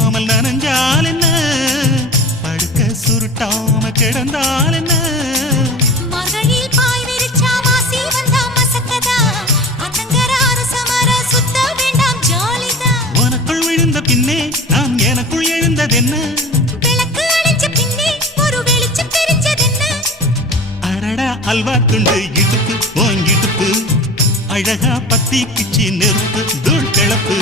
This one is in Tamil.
குளிக்காமல் நனைஞ்சால் என்ன படுக்க சுருட்டாம கிடந்தால் என்ன மகளில் பாய் விரிச்சா வாசி வந்தா மசக்கதா அத்தங்கர அரசமர சுத்த வேண்டாம் ஜாலிதான் உனக்குள் விழுந்த பின்னே நான் எனக்குள் எழுந்ததென்ன விளக்கு அணைஞ்ச பின்னே ஒரு வெளிச்சம் தெரிஞ்சதென்ன அடடா அல்வா துண்டு இடுப்பு ஓங்கிடுப்பு அழகா பத்தி கிச்சி நெருப்பு தூள் கிளப்பு